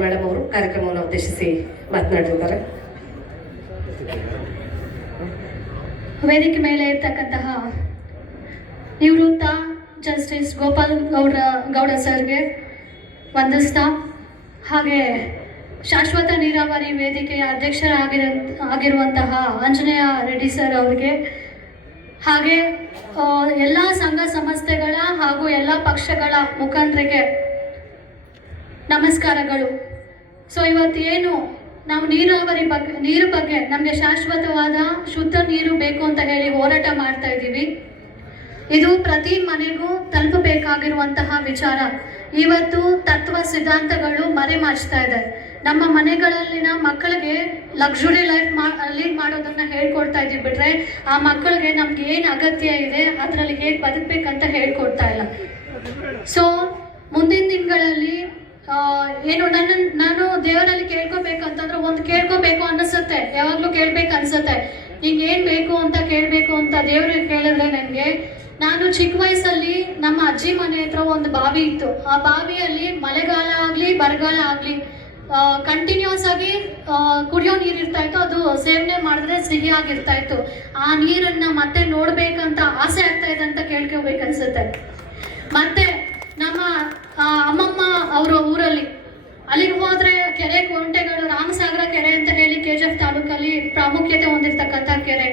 Madam ಅವರು ಕಾರ್ಯಕ್ರಮವನ್ನು ಉದ್ದೇಶಿಸಿ ಮಾತನಾಡಿದ್ದಾರೆ ವೇದಿಕೆ ಮೇಲೆ ಇರ್ತಕ್ಕಂತಹ ನಿವೃತ್ತ ಜಸ್ಟಿಸ್ ಗೋಪಾಲ್ ಗೌಡ ಗೌಡ ಸರ್ಗೆ ವಂದಿಸ್ತಾ. ಹಾಗೆ ಶಾಶ್ವತ ನೀರಾವರಿ ವೇದಿಕೆಯ ಅಧ್ಯಕ್ಷರಾಗಿರ, ಆಗಿರುವಂತಹ ಆಂಜನೇಯ ರೆಡ್ಡಿ ಸರ್ ಅವರಿಗೆ, ಹಾಗೆ ಎಲ್ಲ ಸಂಘ ಸಂಸ್ಥೆಗಳ ಹಾಗೂ ಎಲ್ಲ ಪಕ್ಷಗಳ ಮುಖಂಡರಿಗೆ ನಮಸ್ಕಾರಗಳು. ಸೊ ಇವತ್ತು ಏನು ನಾವು ನೀರಾವರಿ ಬಗ್ಗೆ, ನೀರು ಬಗ್ಗೆ, ನಮಗೆ ಶಾಶ್ವತವಾದ ಶುದ್ಧ ನೀರು ಬೇಕು ಅಂತ ಹೇಳಿ ಹೋರಾಟ ಮಾಡ್ತಾ ಇದ್ದೀವಿ. ಇದು ಪ್ರತಿ ಮನೆಗೂ ತಲುಪಬೇಕಾಗಿರುವಂತಹ ವಿಚಾರ. ಇವತ್ತು ತತ್ವ ಸಿದ್ಧಾಂತಗಳು ಮರೆಮಾಚ್ತಾ ಇದೆ. ನಮ್ಮ ಮನೆಗಳಲ್ಲಿನ ಮಕ್ಕಳಿಗೆ ಲಕ್ಸುರಿ ಲೈಫ್ ಮಾ ಲೀಡ್ ಮಾಡೋದನ್ನ ಹೇಳ್ಕೊಡ್ತಾ ಇದ್ದೀವಿ ಬಿಟ್ರೆ ಆ ಮಕ್ಕಳಿಗೆ ನಮ್ಗೆ ಏನು ಅಗತ್ಯ ಇದೆ, ಅದರಲ್ಲಿ ಹೇಗೆ ಬದುಕಬೇಕಂತ ಹೇಳ್ಕೊಡ್ತಾ ಇಲ್ಲ. ಸೊ ಮುಂದಿನ ದಿನಗಳಲ್ಲಿ ಏನು ನನ್ನ, ನಾನು ದೇವರಲ್ಲಿ ಕೇಳ್ಕೊಬೇಕಂತಂದ್ರೆ ಒಂದು ಕೇಳ್ಕೊಬೇಕು ಅನಿಸುತ್ತೆ ಯಾವಾಗ್ಲೂ ಕೇಳ್ಬೇಕು ಅನ್ಸುತ್ತೆ. ಈಗ ಏನ್ ಬೇಕು ಅಂತ ಕೇಳ್ಬೇಕು ಅಂತ ದೇವ್ರಿಗೆ ಕೇಳಿದ್ರೆ ನನಗೆ ನಾನು ಚಿಕ್ಕ ವಯಸ್ಸಲ್ಲಿ ನಮ್ಮ ಅಜ್ಜಿ ಮನೆ ಹತ್ರ ಒಂದು ಬಾವಿ ಇತ್ತು. ಆ ಬಾವಿಯಲ್ಲಿ ಮಳೆಗಾಲ ಆಗ್ಲಿ, ಬರಗಾಲ ಆಗ್ಲಿ ಕಂಟಿನ್ಯೂಸ್ ಆಗಿ ಕುಡಿಯೋ ನೀರು ಇರ್ತಾ ಇತ್ತು. ಅದು ಸೇವನೆ ಮಾಡಿದ್ರೆ ಸಿಹಿಯಾಗಿರ್ತಾ ಇತ್ತು. ಆ ನೀರನ್ನ ಮತ್ತೆ ನೋಡ್ಬೇಕಂತ ಆಸೆ ಆಗ್ತಾ ಇದೆ ಅಂತ ಕೇಳ್ಕೋಬೇಕು ಅನ್ಸುತ್ತೆ. ಮತ್ತೆ ನಮ್ಮ ಅಮ್ಮಮ್ಮ, ಅವರ ಊರಲ್ಲಿ. ಅಲ್ಲಿಗೆ ಹೋದ್ರೆ ಕೆರೆ, ಕೊಂಟೆಗಳು, ರಾಮಸಾಗರ ಕೆರೆ ಅಂತ ಹೇಳಿ ಕೆ ಜಿ ಎಫ್ ತಾಲೂಕಲ್ಲಿ ಪ್ರಾಮುಖ್ಯತೆ ಹೊಂದಿರ್ತಕ್ಕಂಥ ಕೆರೆ.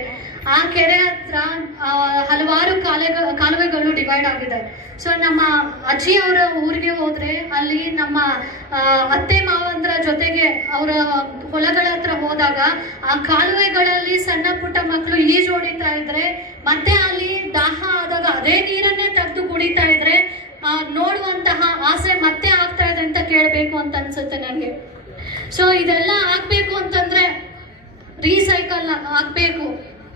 ಆ ಕೆರೆ ಹತ್ರ ಹಲವಾರು ಕಾಲೆ ಕಾಲುವೆಗಳು ಡಿವೈಡ್ ಆಗಿದೆ. ಸೊ ನಮ್ಮ ಅಜ್ಜಿ ಅವರ ಊರಿಗೆ ಹೋದ್ರೆ ಅಲ್ಲಿ ನಮ್ಮ ಅತ್ತೆ ಮಾವಂದ್ರ ಜೊತೆಗೆ ಅವರ ಹೊಲಗಳ ಹತ್ರ ಹೋದಾಗ ಆ ಕಾಲುವೆಗಳಲ್ಲಿ ಸಣ್ಣ ಪುಟ್ಟ ಮಕ್ಕಳು ಈಜು ಹೊಡಿತಾ ಇದ್ರೆ ಮತ್ತೆ ಅಲ್ಲಿ ದಾಹ ಆದಾಗ ಅದೇ ನೀರನ್ನೇ ತೆಗೆದು ಕುಡಿತಾ ಇದ್ರೆ ಆ, ನೋಡುವಂತಹ ಆಸೆ ಮತ್ತೆ ಆಗ್ತಾ ಇದೆ ಅಂತ ಕೇಳಬೇಕು ಅಂತ ಅನ್ಸುತ್ತೆ ನನಗೆ. ಸೊ ಇದೆಲ್ಲ ಆಗ್ಬೇಕು ಅಂತಂದ್ರೆ ರೀಸೈಕಲ್ ಆಗ್ಬೇಕು.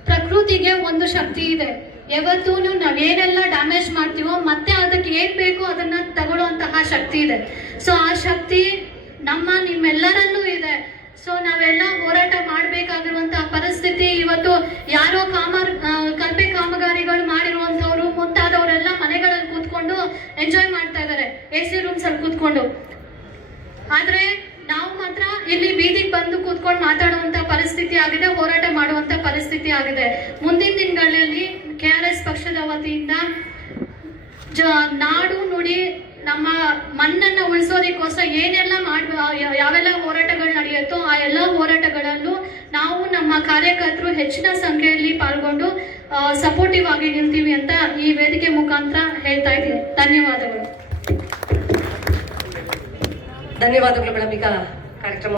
ಪ್ರಕೃತಿಗೆ ಒಂದು ಶಕ್ತಿ ಇದೆ. ಯಾವತ್ತೂ ನಾವೇನೆಲ್ಲ ಡ್ಯಾಮೇಜ್ ಮಾಡ್ತೀವೋ ಮತ್ತೆ ಅದಕ್ಕೆ ಏನ್ ಬೇಕೋ ಅದನ್ನ ತಗೊಳ್ಳುವಂತಹ ಶಕ್ತಿ ಇದೆ. ಸೊ ಆ ಶಕ್ತಿ ನಮ್ಮ ನಿಮ್ಮೆಲ್ಲರಲ್ಲೂ ಇದೆ. ಸೊ ನಾವೆಲ್ಲ ಹೋರಾಟ ಮಾಡಬೇಕಾಗಿರುವಂತಹ ಪರಿಸ್ಥಿತಿ ಇವತ್ತು ಯಾರೋ ಕಾಮರ್ ಕಲ್ಪೆ ಕಾಮಗಾರಿಗಳು ಮಾಡಿರುವಂತವ್ರು ಮುಂತಾದವರೆಲ್ಲ ಮನೆಗಳಲ್ಲಿ ಕೂತ್ಕೊಂಡು ಎಂಜಾಯ್ ಮಾಡ್ತಾ ಇದ್ದಾರೆ. ಎ ಸಿ ರೂಮ್ಸ್ ಅಲ್ಲಿ ಕೂತ್ಕೊಂಡು. ಆದ್ರೆ ನಾವು ಮಾತ್ರ ಇಲ್ಲಿ ಬೀದಿಗೆ ಬಂದು ಕೂತ್ಕೊಂಡು ಮಾತಾಡುವಂತ ಪರಿಸ್ಥಿತಿ ಆಗಿದೆ, ಹೋರಾಟ ಮಾಡುವಂತ ಪರಿಸ್ಥಿತಿ ಆಗಿದೆ. ಮುಂದಿನ ದಿನಗಳಲ್ಲಿ ಕೆ ಆರ್ ಎಸ್ ಪಕ್ಷದ ವತಿಯಿಂದ ನಾಡು ನುಡಿ ನಮ್ಮ ಮಣ್ಣನ್ನ ಉಳಿಸೋದಕ್ಕೋಸ್ಕರ ಏನೆಲ್ಲ ಮಾಡ ಯಾವೆಲ್ಲ ಹೋರಾಟಗಳು ನಡೆಯುತ್ತೋ ಆ ಎಲ್ಲ ಹೋರಾಟಗಳಲ್ಲೂ ನಾವು ನಮ್ಮ ಕಾರ್ಯಕರ್ತರು ಹೆಚ್ಚಿನ ಸಂಖ್ಯೆಯಲ್ಲಿ ಪಾಲ್ಗೊಂಡು ಸಪೋರ್ಟಿವ್ ಆಗಿ ನಿಲ್ತೀವಿ ಅಂತ ಈ ವೇದಿಕೆ ಮುಖಾಂತರ ಹೇಳ್ತಾ ಇದ್ದೀನಿ. ಧನ್ಯವಾದಗಳು. ಧನ್ಯವಾದಗಳು ಮೇಡಮ್ ಈಗ ಕಾರ್ಯಕ್ರಮ